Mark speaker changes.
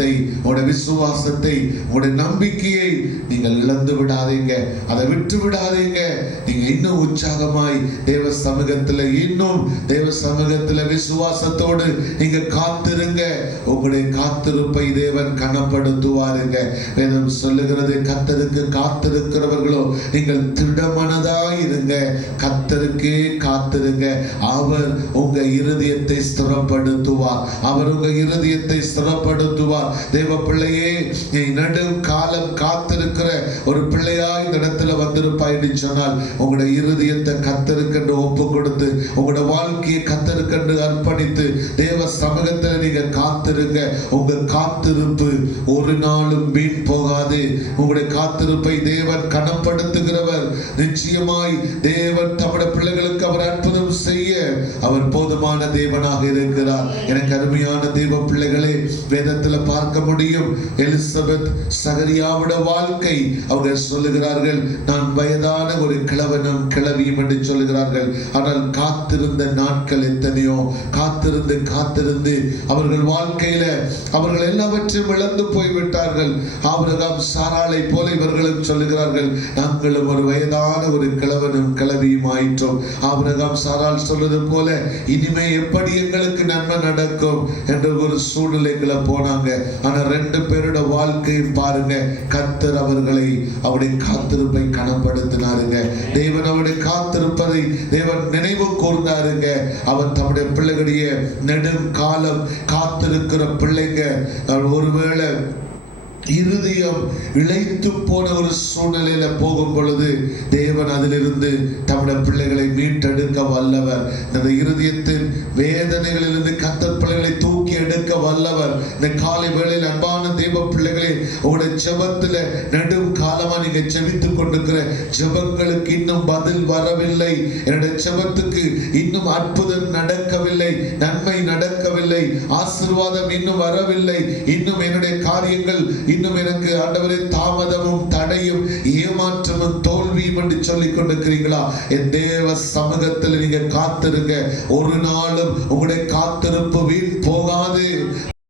Speaker 1: ஜெபத்தை உங்களுடைய விசுவாசத்தை உங்களுடைய நம்பிக்கையை நீங்கள் இழந்து விடாதீங்க. அதை விட்டு விடாதீங்க. நீங்க இன்னும் உற்சாகமாய் தேவ சமூகத்துல இன்னும் தேவ சமூகத்துல விசுவாசத்தோடு நீங்க காத்திருங்க. உங்களுடைய காத்திருப்பை தேவன் கனப்படுத்துவாருங்க. வேதம் சொல்லுகிறது கத்தருக்கு காத்திருக்கிறவர்களோ நீங்கள் திடமனதாய் இருங்க. கத்தருக்கே காத்திருங்க. அவர் உங்க இருதயத்தை ஸ்திரப்படுத்துவார். அவர் உங்க இருதயத்தை ஸ்திரப்படுத்துவார். தேவ பிள்ளையே நீ நெடும் காலம் காத்திருக்கிற ஒரு பிள்ளையா இந்த இடத்துல வந்திருப்பாய் என்று சொன்னால் உங்களுடைய இருதயத்தை கத்தருக்கென்று ஒப்பு கொடுத்து உங்களோட வாழ்க்கையை கத்தருக்கென்று அர்ப்பணித்து தேவ சமூகத்தில் நீங்க காத்திருங்க. உங்க காத்திருப்பு ஒரு நாளும் வீண் போகாது. உங்களுடைய காத்திருப்பை தேவன் கனப்படுத்துகிறவர். நிச்சயமாய் தேவன் தம்முடைய பிள்ளைகளுக்கு அவர் அற்புதம் செய்ய அவர் போதுமான தேவனாக இருக்கிறார். எனக்கு அருமையான தேவ பிள்ளைகளே வேதத்துல பார்க்க முடியும். எலிசபெத் சகரியாவோட வாழ்க்கை. அவங்க சொல்லுகிறார்கள் நான் வயதான ஒரு கிழவனும் கிழவியும் என்று சொல்லுகிறார்கள். ஆனால் காத்திருந்த நாட்கள் எத்தனையோ? காத்திருந்து காத்திருந்து அவர்கள் வாழ்க்கையில அவர்கள் எல்லாவற்றையும் இழந்து போய்விட்டார்கள். ஆபிரகாம் சாராளை போல இவர்களும் சொல்லுகிறார்கள் நாங்களும் ஒரு வயதான ஒரு கிழவனும் கிழவியும் ஆயிற்றோம். ஆபிரகாம் சாரால் சொல்வது போல இனிமே எப்படி எங்களுக்கு நன்மை நடக்கும்? என்ற ஒரு சூழ்நிலைகளை போனாங்க. ஆனால் ரெண்டு பேரோட வாழ்க்கையும் பாருங்க. கத்தர் அவர்களை அவருடைய காத்திருப்பை கனப்படுத்தினாருங்க. தேவன் அவருடைய காத்திருப்பதை தேவன் நினைவு கூர்ந்தாருங்க. அவர் தம்முடைய பிள்ளைகளுடைய நெடும் காலம் காத்திருக்கிற பிள்ளைங்க ஒருவேளை இருதயம் இழைத்து போன ஒரு சூழ்நிலையில போகும் பொழுது தேவன் அதிலிருந்து தம்முடைய பிள்ளைகளை மீட்டெடுக்க வல்லவர். இந்த இருதயத்தின் வேதனைகளிலிருந்து கத்தர் பிள்ளைகளை தூக்கி எடுக்க வல்லவர். இந்த காலை வேளையில் அன்பான தெய்வ பிள்ளைகளே உங்களுடைய ஜபத்துல நடு காலமா நீங்க ஜெபித்துக் கொண்டிருக்கிற ஜபங்களுக்கு இன்னும் பதில் வரவில்லை. என்னுடைய ஜபத்துக்கு இன்னும் அற்புதம் நடக்கவில்லை. நன்மை நட ஆசீர்வாதம் இன்னும் வரவில்லை. இன்னும் என்னுடைய காரியங்கள் இன்னும் எனக்கு ஆண்டவரே தாமதமும் தடையும் ஏமாற்றமும் தோல்வியும் என்று சொல்லிக் கொண்டிருக்கிறீங்களா என் தேவ சமூகத்தில் நீங்க காத்திருங்க. ஒரு நாளும் உங்களுடைய காத்திருப்பு வீண் போகாது.